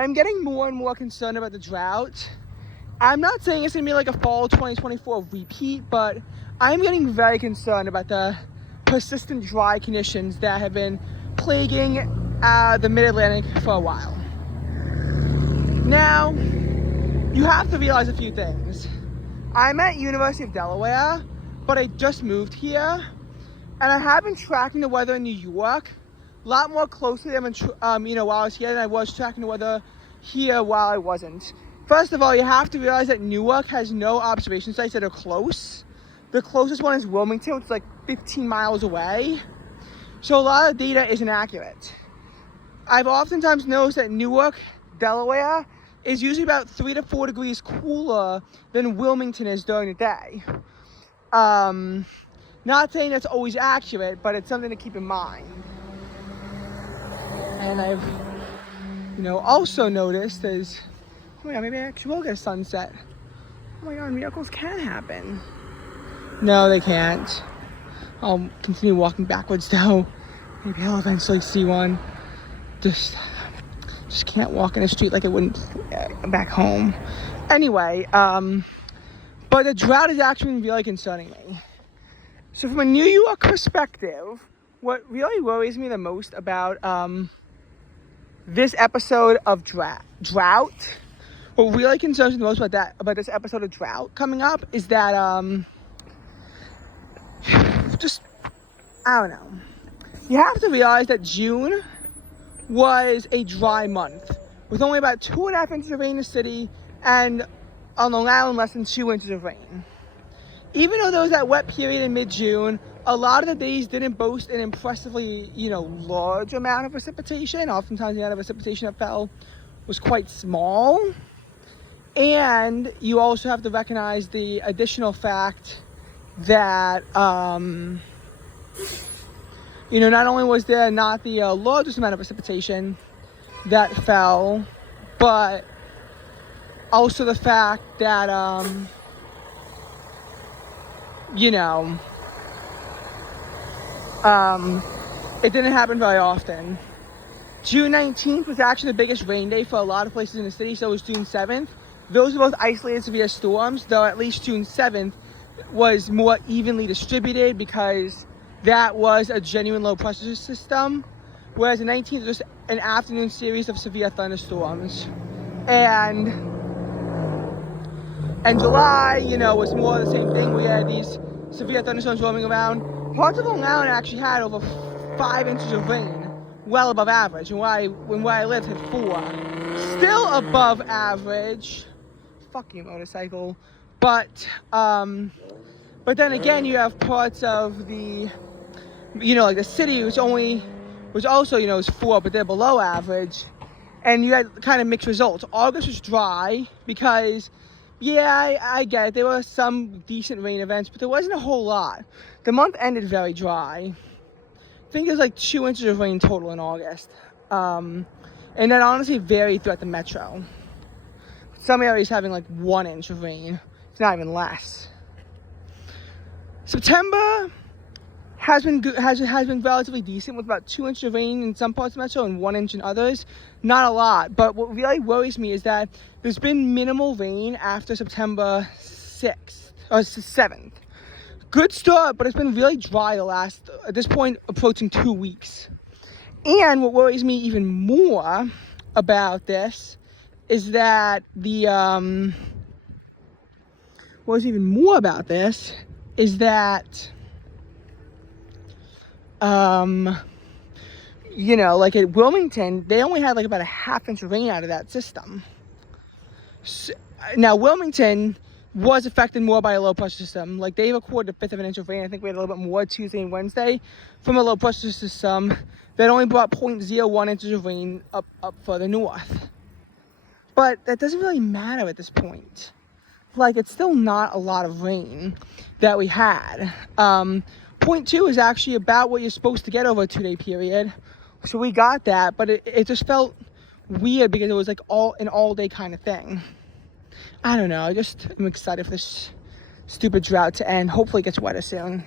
I'm getting more and more concerned about the drought. I'm not saying it's going to be like a fall 2024 repeat, but I'm getting very concerned about the persistent dry conditions that have been plaguing the Mid-Atlantic for a while. Now, you have to realize a few things. I'm at University of Delaware, but I just moved here, and I have been tracking the weather in New York a lot more closely than while I was here than I was tracking the weather here while I wasn't. First of all, you have to realize that Newark has no observation sites that are close. The closest one is Wilmington, which is like 15 miles away. So a lot of data isn't accurate. I've oftentimes noticed that Newark, Delaware, is usually about 3 to 4 degrees cooler than Wilmington is during the day. Not saying that's always accurate, but it's something to keep in mind. And I've, also noticed is, oh my god, maybe I actually will get a sunset. Oh my god, miracles can happen. No, they can't. I'll continue walking backwards though. Maybe I'll eventually see one. Just can't walk in the street like I wouldn't back home. Anyway, but the drought is actually really concerning me. So from a New York perspective, what really worries me the most about this episode of Drought, what really concerns me the most about this episode of Drought coming up is that I don't know. You have to realize that June was a dry month with only about 2.5 inches of rain in the city, and on Long Island less than 2 inches of rain. Even though there was that wet period in mid-June, a lot of the days didn't boast an impressively, large amount of precipitation. Oftentimes the amount of precipitation that fell was quite small. And you also have to recognize the additional fact that, not only was there not the largest amount of precipitation that fell, but also the fact that, it didn't happen very often. June 19th was actually the biggest rain day for a lot of places in the city, so was June 7th. Those were both isolated severe storms, though at least June 7th was more evenly distributed because that was a genuine low pressure system, whereas the 19th was an afternoon series of severe thunderstorms. And July, was more of the same thing. We had these severe thunderstorms roaming around. Parts of Long Island actually had over 5 inches of rain, well above average. And where I lived had 4. Still above average. Fuck you, motorcycle. But then again, you have parts of the, like the city, which also, is 4, but they're below average. And you had kind of mixed results. August was dry because, I get it. There were some decent rain events, but there wasn't a whole lot. The month ended very dry. I think there's like 2 inches of rain total in August. And that honestly varied throughout the metro. Some areas having like 1 inch of rain. It's not even less. September has been good, has been relatively decent with about 2 inches of rain in some parts of the metro and 1 inch in others. Not a lot, but what really worries me is that there's been minimal rain after September 6th or 7th. Good start, but it's been really dry at this point, approaching 2 weeks. And what worries me even more about this is that like at Wilmington, they only had like about a half inch of rain out of that system. So, now Wilmington was affected more by a low pressure system. Like they recorded a fifth of an inch of rain. I think we had a little bit more Tuesday and Wednesday from a low pressure system that only brought 0.01 inches of rain up further north. But that doesn't really matter at this point. Like it's still not a lot of rain that we had. 0.2 is actually about what you're supposed to get over a 2-day period. So we got that, but it just felt weird because it was like an all-day kind of thing. I don't know. I'm excited for this stupid drought to end. Hopefully it gets wetter soon.